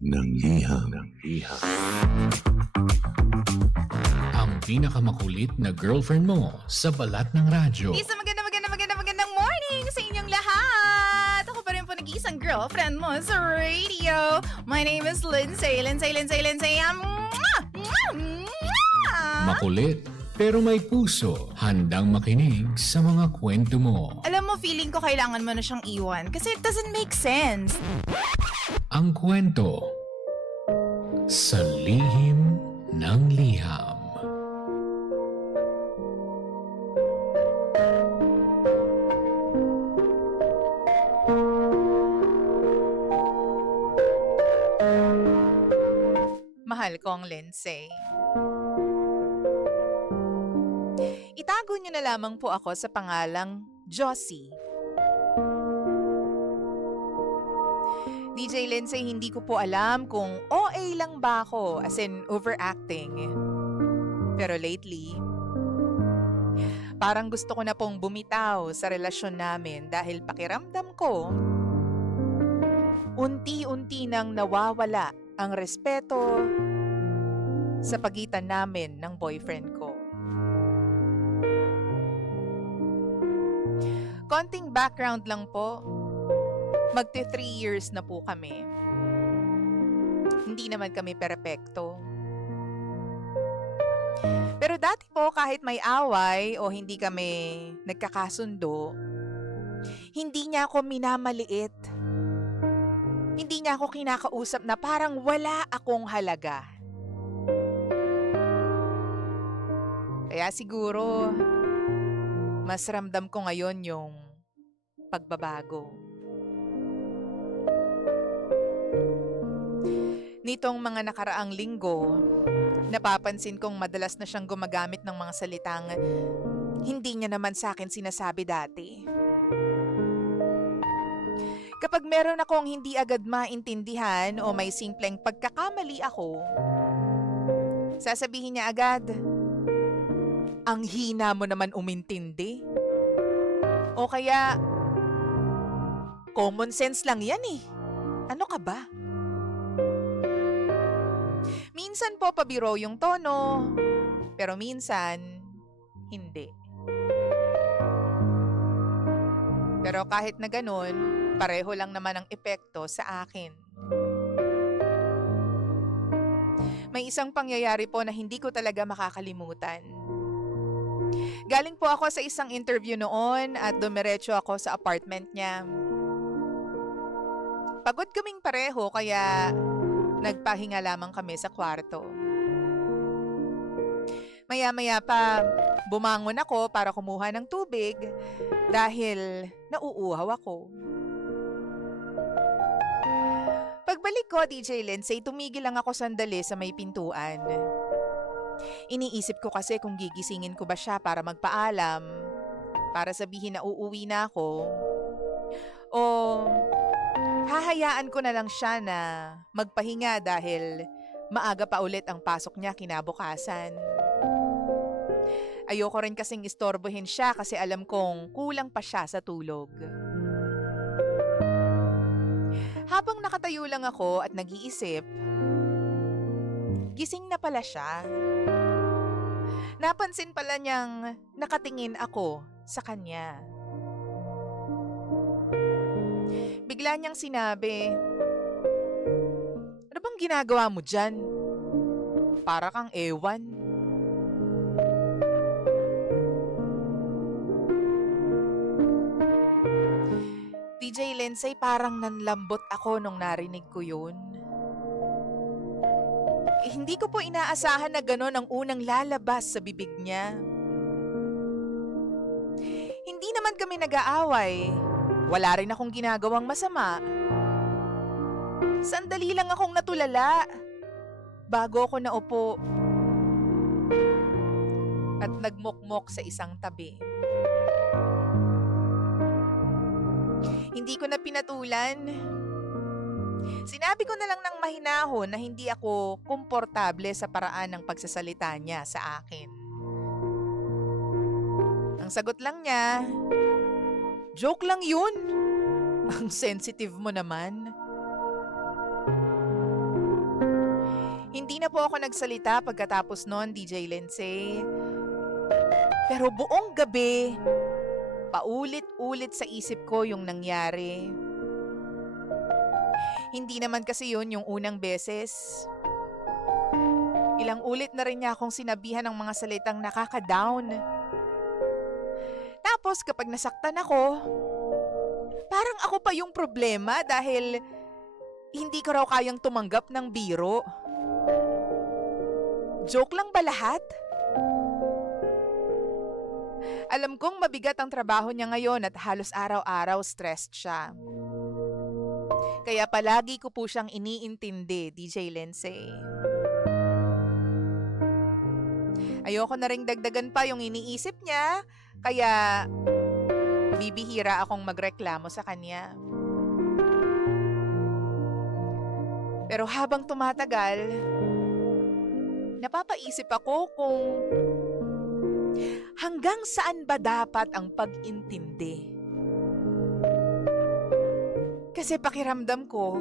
ng liham. Ang pinakamakulit na girlfriend mo sa balat ng radyo. Isang magandang morning sa inyong lahat! Ako pa rin po nag-iisang girlfriend mo sa radio. My name is Lindsay. Makulit pero may puso, handang makinig sa mga kwento mo. Alam mo, feeling ko kailangan mo na siyang iwan kasi it doesn't make sense. Ang kwento sa lihim ng liham. Mahal kong Lindsay. Itago niyo na lamang po ako sa pangalang Josie. DJ Lindsay, hindi ko po alam kung OA lang ba ako, as in overacting. Pero lately, parang gusto ko na pong bumitaw sa relasyon namin dahil pakiramdam ko, unti-unti nang nawawala ang respeto sa pagitan namin ng boyfriend ko. Konting background lang po. Magti 3 years na po kami. Hindi naman kami perpekto. Pero dati po kahit may away o hindi kami nagkakasundo, hindi niya ako minamaliit. Hindi niya ako kinakausap na parang wala akong halaga. Kaya siguro, mas ramdam ko ngayon yung pagbabago. Nitong mga nakaraang linggo, napapansin kong madalas na siyang gumagamit ng mga salitang hindi niya naman sa akin sinasabi dati. Kapag meron akong hindi agad maintindihan o may simpleng pagkakamali ako, sasabihin niya agad, "Ang hina mo naman umintindi." O kaya, "Common sense lang yan eh. Ano ka ba?" Minsan po pabiro yung tono, pero minsan, hindi. Pero kahit na ganun, pareho lang naman ang epekto sa akin. May isang pangyayari po na hindi ko talaga makakalimutan. Galing po ako sa isang interview noon at dumiretso ako sa apartment niya. Pagod kaming pareho kaya nagpahinga lamang kami sa kwarto. Maya-maya pa, bumangon ako para kumuha ng tubig dahil nauuhaw ako. Pagbalik ko, DJ Lindsay, tumigil lang ako sandali sa may pintuan. Iniisip ko kasi kung gigisingin ko ba siya para magpaalam, para sabihin na uuwi na ako, o hahayaan ko na lang siya na magpahinga dahil maaga pa ulit ang pasok niya kinabukasan. Ayoko rin kasing istorbohin siya kasi alam kong kulang pa siya sa tulog. Habang nakatayo lang ako at nag-iisip, gising na pala siya. Napansin pala niyang nakatingin ako sa kanya. Bigla niyang sinabi, "Ano bang ginagawa mo dyan? Para kang ewan." DJ Lindsay, parang nanlambot ako nung narinig ko yun. Hindi ko po inaasahan na gano'n ang unang lalabas sa bibig niya. Hindi naman kami nag-aaway. Wala rin akong ginagawang masama. Sandali lang akong natulala bago ako naupo at nagmukmok sa isang tabi. Hindi ko na pinatulan. Sinabi ko na lang ng mahinahon na hindi ako komportable sa paraan ng pagsasalita niya sa akin. Ang sagot lang niya, "Joke lang yun." Ang sensitive mo naman. Hindi na po ako nagsalita pagkatapos nun, DJ Lindsay. Pero buong gabi, paulit-ulit sa isip ko yung nangyari. Hindi naman kasi yun yung unang beses. Ilang ulit na rin niya akong sinabihan ng mga salitang nakaka-down. Tapos kapag nasaktan ako, parang ako pa yung problema dahil hindi ko raw kayang tumanggap ng biro. Joke lang ba lahat? Alam kong mabigat ang trabaho niya ngayon at halos araw-araw stressed siya. Kaya palagi ko po siyang iniintindi, DJ Lindsay. Ayoko na ring dagdagan pa yung iniisip niya, kaya bibihira akong magreklamo sa kanya. Pero habang tumatagal, napapaisip ako kung hanggang saan ba dapat ang pag-intindi? Kasi pakiramdam ko,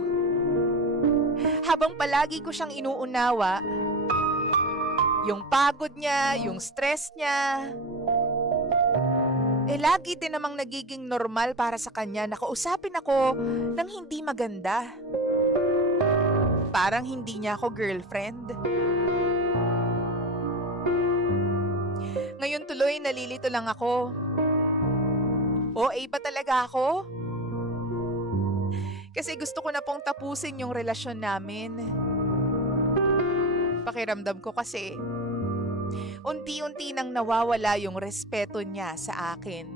habang palagi ko siyang inuunawa, yung pagod niya, yung stress niya, lagi din namang nagiging normal para sa kanya na kausapin ako ng hindi maganda. Parang hindi niya ako girlfriend. Ngayon tuloy nalilito lang ako. OA ba talaga ako? Kasi gusto ko na pong tapusin yung relasyon namin. Pakiramdam ko kasi, unti-unti nang nawawala yung respeto niya sa akin.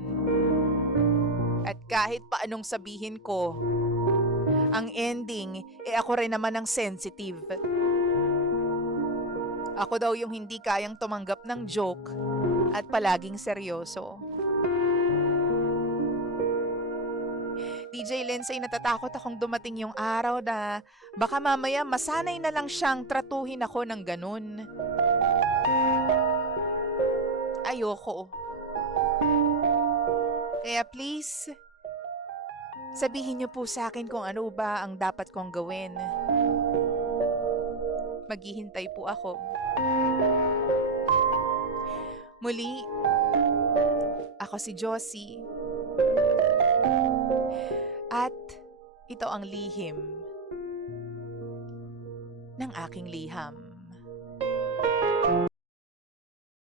At kahit pa anong sabihin ko, ang ending, ako rin naman ang sensitive. Ako daw yung hindi kayang tumanggap ng joke at palaging seryoso. DJ Lindsay, natatakot akong dumating yung araw na baka mamaya masanay na lang siyang tratuhin ako ng ganun. Ayoko. Kaya please, sabihin niyo po sa akin kung ano ba ang dapat kong gawin. Maghihintay po ako. Muli, ako si Josie. At ito ang lihim ng aking liham.